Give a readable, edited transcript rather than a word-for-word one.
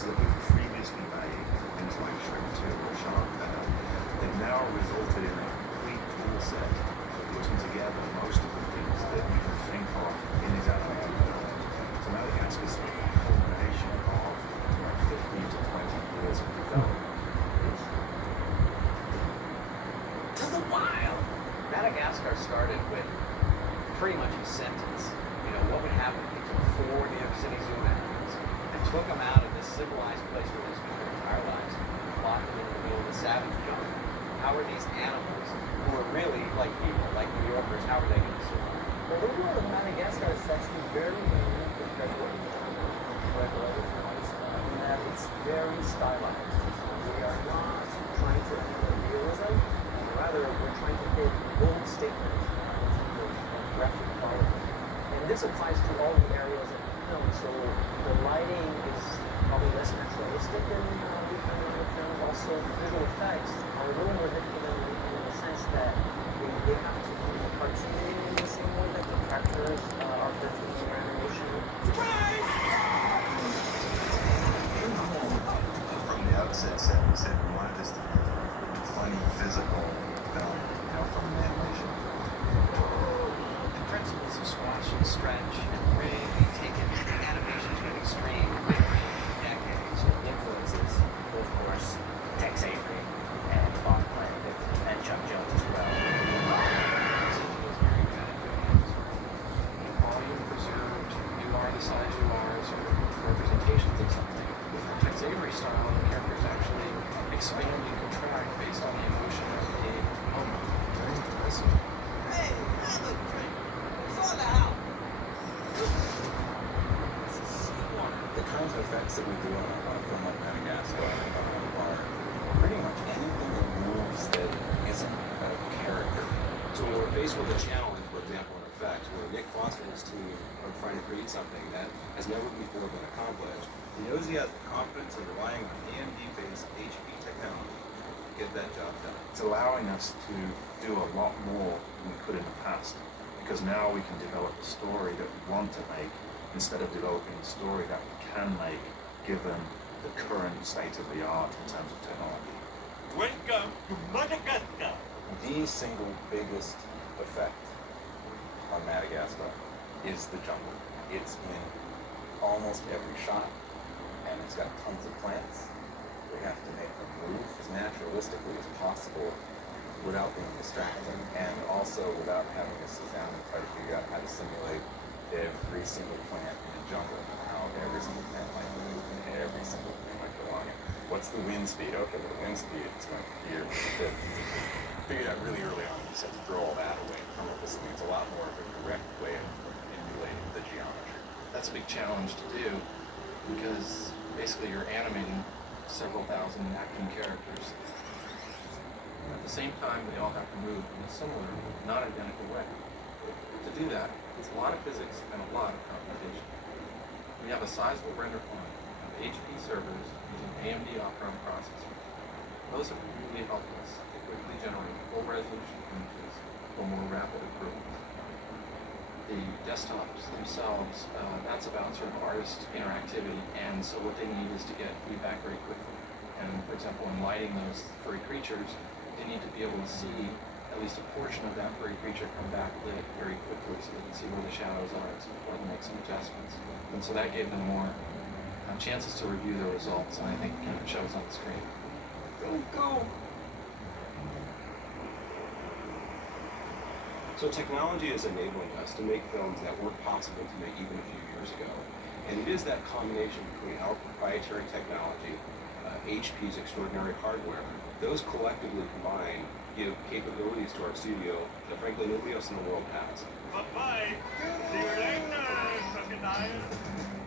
films that we've previously made, things like Shrek 2 or Shark Tale, they've now resulted in a complete tool set for putting together most of the things that you can think of in these animated films. So Madagascar is like a culmination of 15 to 20 years of development. To the wild! Madagascar started with pretty much a sentence. You know, what would happen if you took 4 New York City zoo animals and took them out of this civilized place where they spent their entire lives, locked them into the middle of the savage jungle? How are these animals, who are really like people, like New Yorkers, how are they going to survive? Well, the world of Madagascar is actually very unique compared to what we've done in that it's very stylized. We are not trying to emulate realism, and rather we're trying to make bold statements in terms of graphic quality. And this applies to all the areas of the film, so the lighting is probably less naturalistic than we've done in other films. Also, visual effects are a little more difficult in the sense that they have to be cartoony in the same way that the characters are cartoony in their animation. From the outset, we said we wanted this to be a funny, physical film, from an animation. The principles of squash and stretch and rig and taken animation to an extreme decades. Influences, of course, Tex Avery and Bob Plank and Chuck Jones as well. Volume preserved, you are the size you are, sort of representations of something. With Tex Avery style, the characters actually expand and contract based on the emotion of the moment. Very impressive. Hey, have a drink. It's on the house. The kinds of effects that we do on a film like Madagascar are pretty much anything that moves that isn't a character. So when we're faced with a challenge, for example, in effects, where Nick Foster and his team are trying to create something that has never before been accomplished, he knows he has the confidence of relying on AMD-based HP technology to get that job done. It's allowing us to do a lot more than we could in the past, because now we can develop a story that we want to make instead of developing a story that we can make given the current state of the art in terms of technology. Welcome to Madagascar. The single biggest effect on Madagascar is the jungle. It's in almost every shot, and it's got tons of plants. We have to make them move as naturalistically as possible without being distracting, and also without having to sit down and try to figure out how to simulate every single plant in the jungle, how every single plant might move, and every single thing might go on it. What's the wind speed? Okay, well, the wind speed is going here. Figured out really early on, you just have to throw all that away and come up with something that's a lot more of a direct way of emulating the geometry. That's a big challenge to do because basically you're animating several thousand acting characters. At the same time, they all have to move in a similar, not identical way. To do that, it's a lot of physics and a lot of computation. We have a sizable render farm of HP servers using AMD Opteron processors. Those have really helped us to quickly generate full resolution images for more rapid improvement. The desktops themselves, that's about sort of artist interactivity, and so what they need is to get feedback very quickly. And for example, in lighting those furry creatures, they need to be able to see at least a portion of that furry creature come back lit very quickly so they can see where the shadows are before they make some adjustments. And so that gave them more chances to review the results, and I think it shows on the screen. Go! So technology is enabling us to make films that weren't possible to make even a few years ago. And it is that combination between our proprietary technology, HP's extraordinary hardware, those collectively combined give capabilities to our studio that frankly nobody else in the world has. Bye-bye. See you later, crocodile.